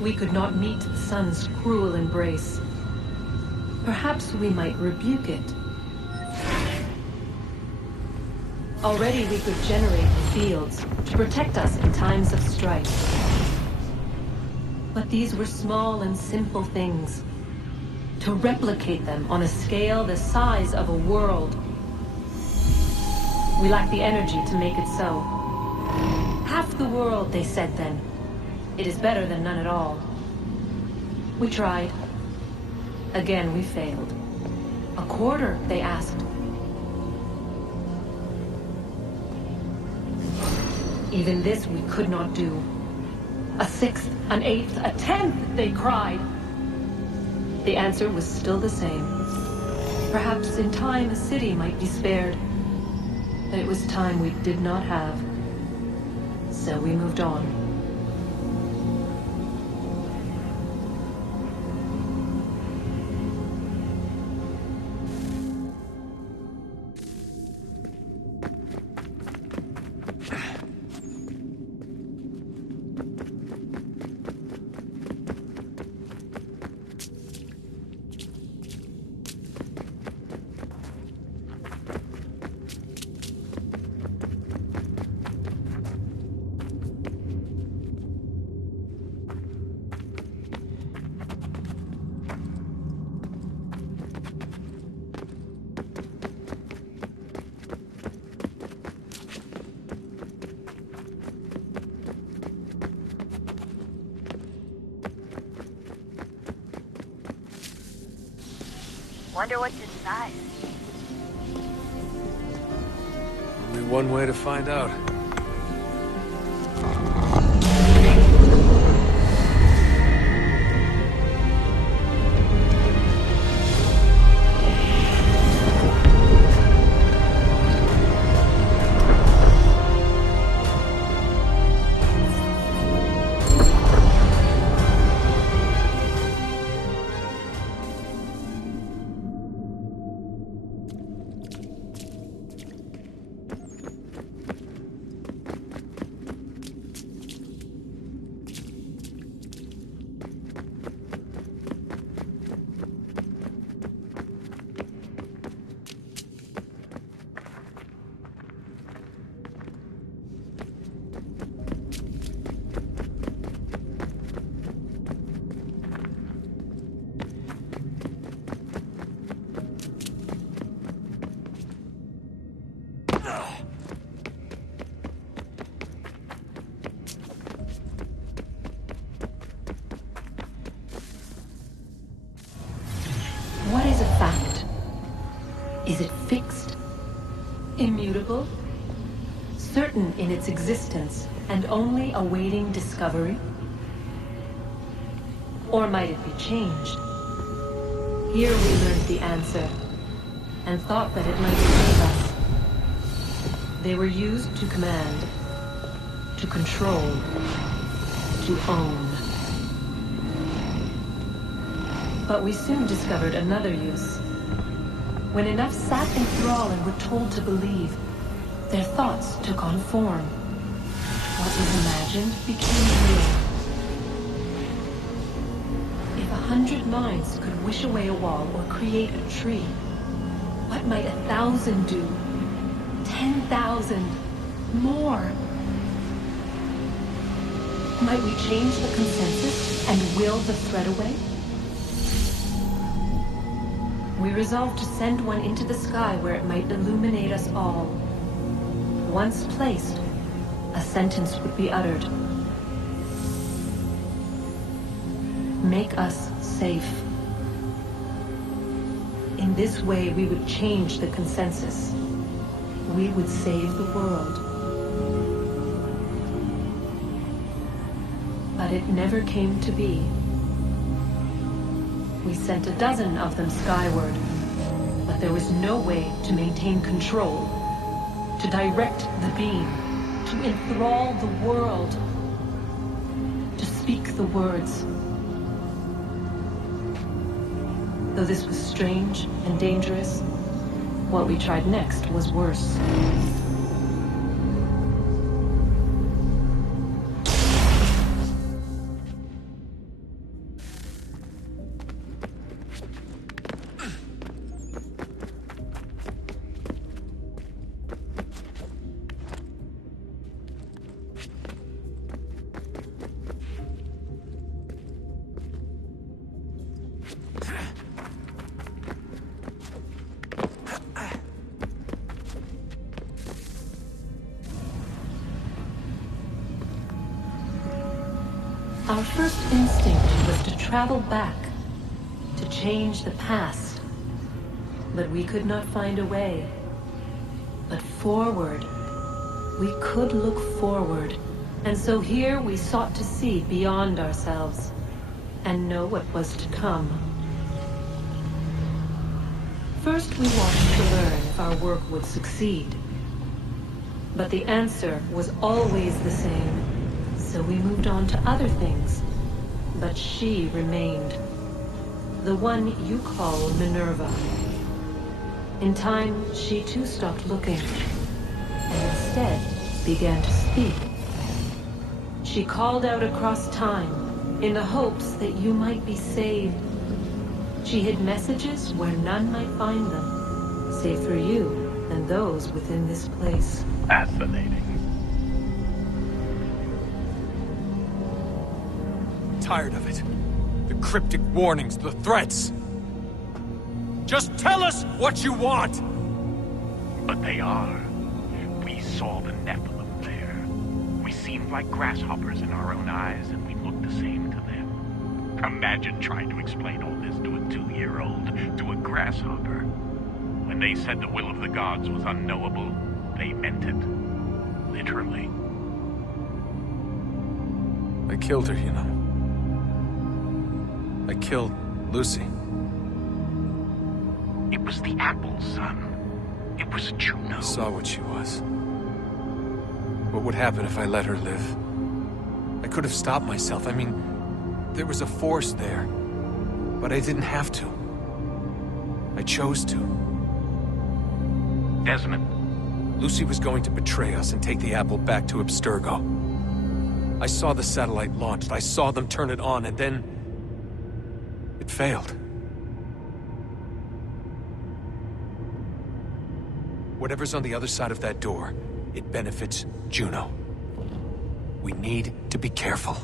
If we could not meet the sun's cruel embrace, perhaps we might rebuke it. Already we could generate the fields to protect us in times of strife. But these were small and simple things. To replicate them on a scale the size of a world, we lack the energy to make it so. Half the world, they said then. It is better than none at all. We tried. Again, we failed. A quarter, they asked. Even this we could not do. A sixth, an eighth, a tenth, they cried. The answer was still the same. Perhaps in time a city might be spared. But it was time we did not have. So we moved on. Wonder what's inside. Only one way to find out. What is a fact? Is it fixed? Immutable? Certain in its existence and only awaiting discovery? Or might it be changed? Here we learned the answer, and thought that it might save us. They were used to command, to control, to own. But we soon discovered another use. When enough sat in thrall and were told to believe, their thoughts took on form. What was imagined became real. If 100 minds could wish away a wall or create a tree, what might 1,000 do? 10,000? More? Might we change the consensus and will the thread away? We resolved to send one into the sky where it might illuminate us all. Once placed, a sentence would be uttered. Make us safe. In this way, we would change the consensus. We would save the world. But it never came to be. We sent a dozen of them skyward, but there was no way to maintain control, to direct the beam, to enthrall the world, to speak the words. Though this was strange and dangerous, what we tried next was worse. Our first instinct was to travel back, to change the past. But we could not find a way. But forward. We could look forward. And so here we sought to see beyond ourselves, and know what was to come. First we wanted to learn if our work would succeed. But the answer was always the same. So we moved on to other things. But she remained. The one you call Minerva. In time, she too stopped looking, and instead began to speak. She called out across time, in the hopes that you might be saved. She hid messages where none might find them, save for you and those within this place. Fascinating. Tired of it. The cryptic warnings, the threats. Just tell us what you want! But they are. We saw the Nephilim there. We seemed like grasshoppers in our own eyes, and we looked the same to them. Imagine trying to explain all this to a 2-year-old, to a grasshopper. When they said the will of the gods was unknowable, they meant it. Literally. I killed her, you know. I killed Lucy. It was the apple, son. It was Juno. I saw what she was. What would happen if I let her live? I could have stopped myself. I mean, there was a force there. But I didn't have to. I chose to. Desmond. Lucy was going to betray us and take the apple back to Abstergo. I saw the satellite launched. I saw them turn it on, and then it failed. Whatever's on the other side of that door, it benefits Juno. We need to be careful.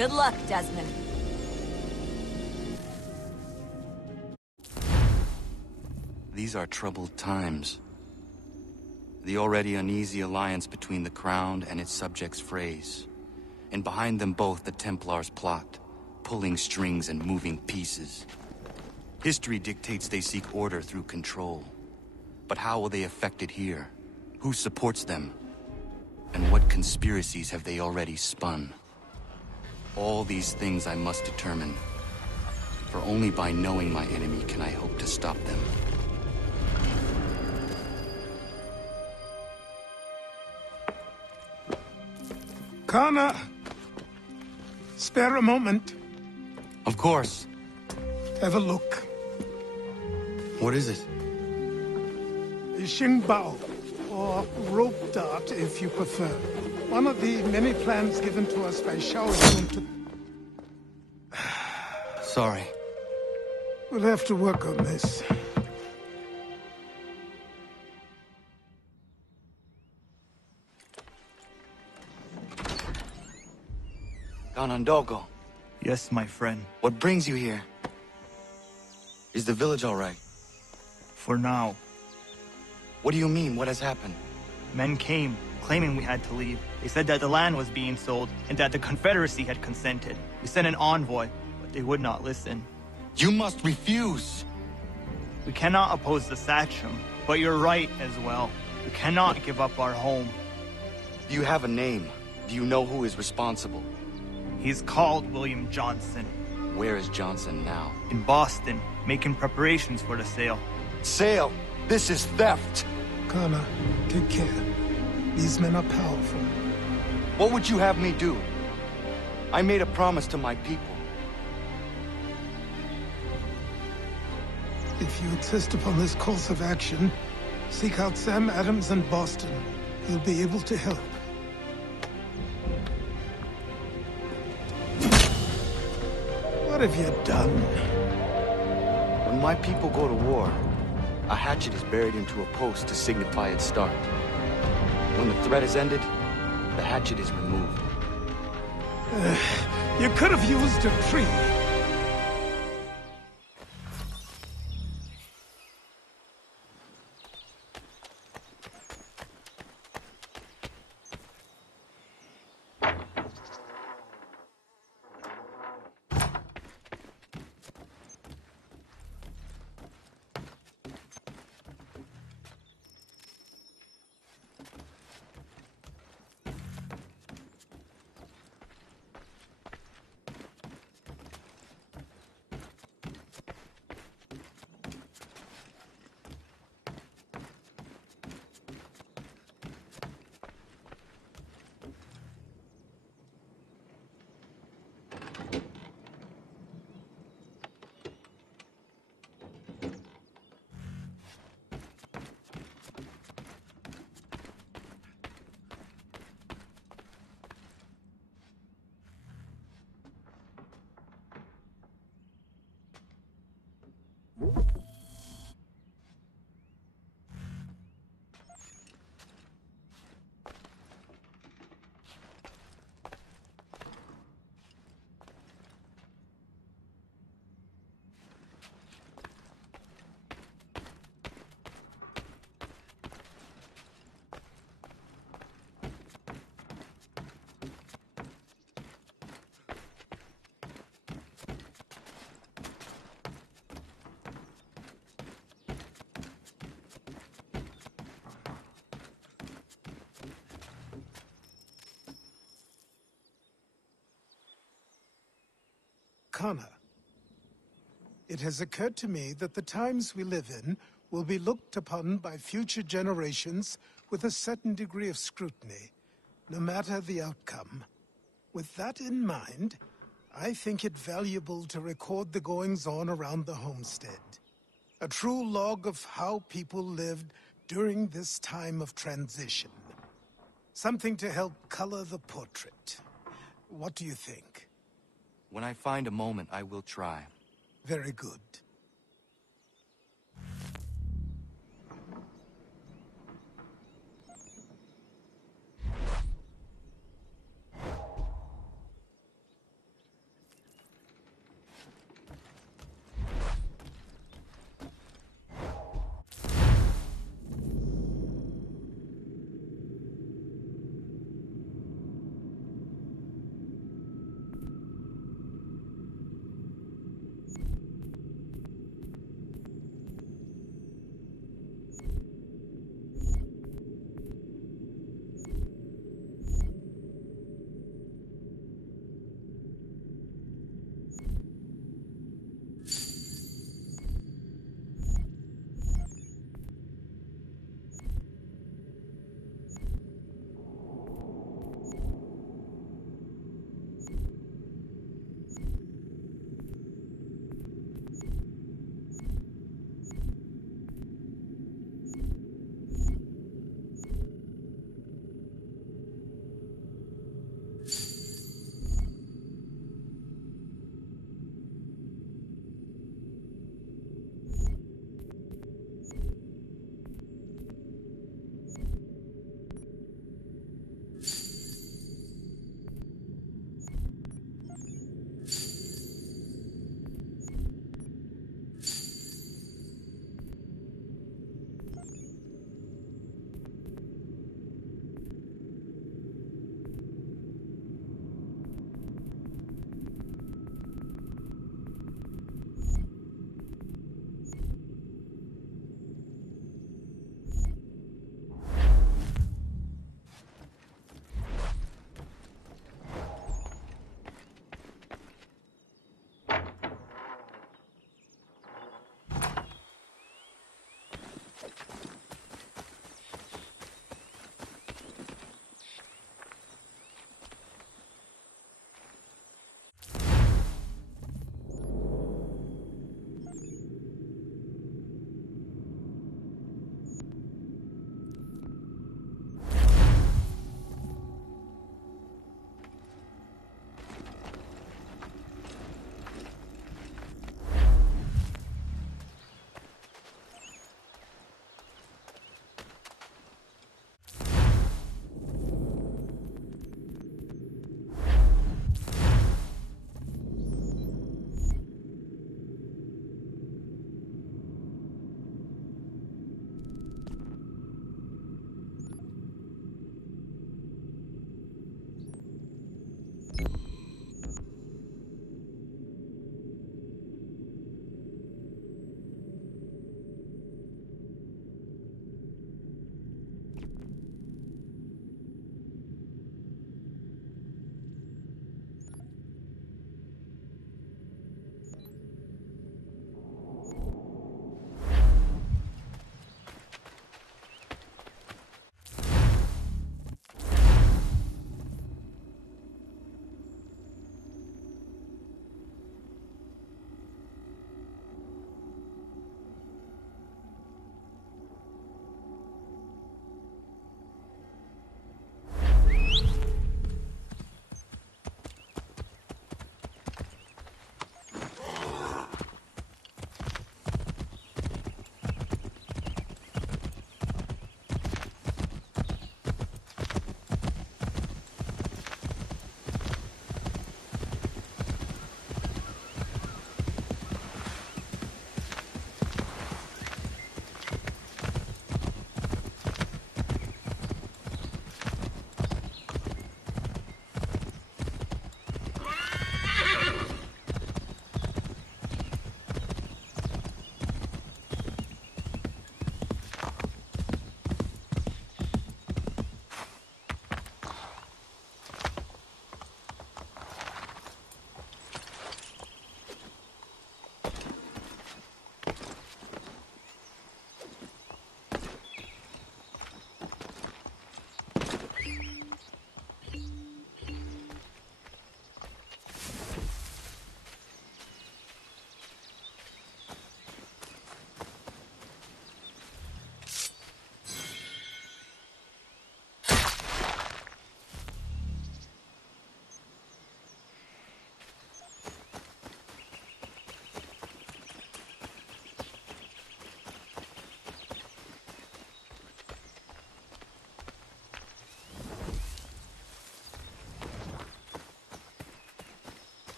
Good luck, Desmond. These are troubled times. The already uneasy alliance between the Crown and its subjects frays. And behind them both, the Templars plot, pulling strings and moving pieces. History dictates they seek order through control. But how will they affect it here? Who supports them? And what conspiracies have they already spun? All these things I must determine. For only by knowing my enemy can I hope to stop them. Kana! Spare a moment. Of course. Have a look. What is it? Xingbao, or rope dart if you prefer. One of the many plans given to us by Shao Yun to... Sorry. We'll have to work on this. Ganondogo, Yes, my friend. what brings you here? Is the village all right? For now, What do you mean? What has happened? men came, claiming we had to leave. They said that the land was being sold, and that the Confederacy had consented. We sent an envoy, but they would not listen. You must refuse! We cannot oppose the Sachem, but you're right as well. We cannot give up our home. Do you have a name? Do you know who is responsible? He's called William Johnson, Where is Johnson now? in Boston, making preparations for the sale. Sale! This is theft! Kana, take care. These men are powerful. What would you have me do? I made a promise to my people. If you insist upon this course of action, seek out Sam Adams in Boston. He'll be able to help. What have you done? When my people go to war, a hatchet is buried into a post to signify its start. When the threat is ended, the hatchet is removed. You could have used a tree. Kana, it has occurred to me that the times we live in will be looked upon by future generations with a certain degree of scrutiny, no matter the outcome. With that in mind, I think it valuable to record the goings-on around the homestead. A true log of how people lived during this time of transition. Something to help color the portrait. What do you think? When I find a moment, I will try. Very good.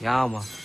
Yeah, man.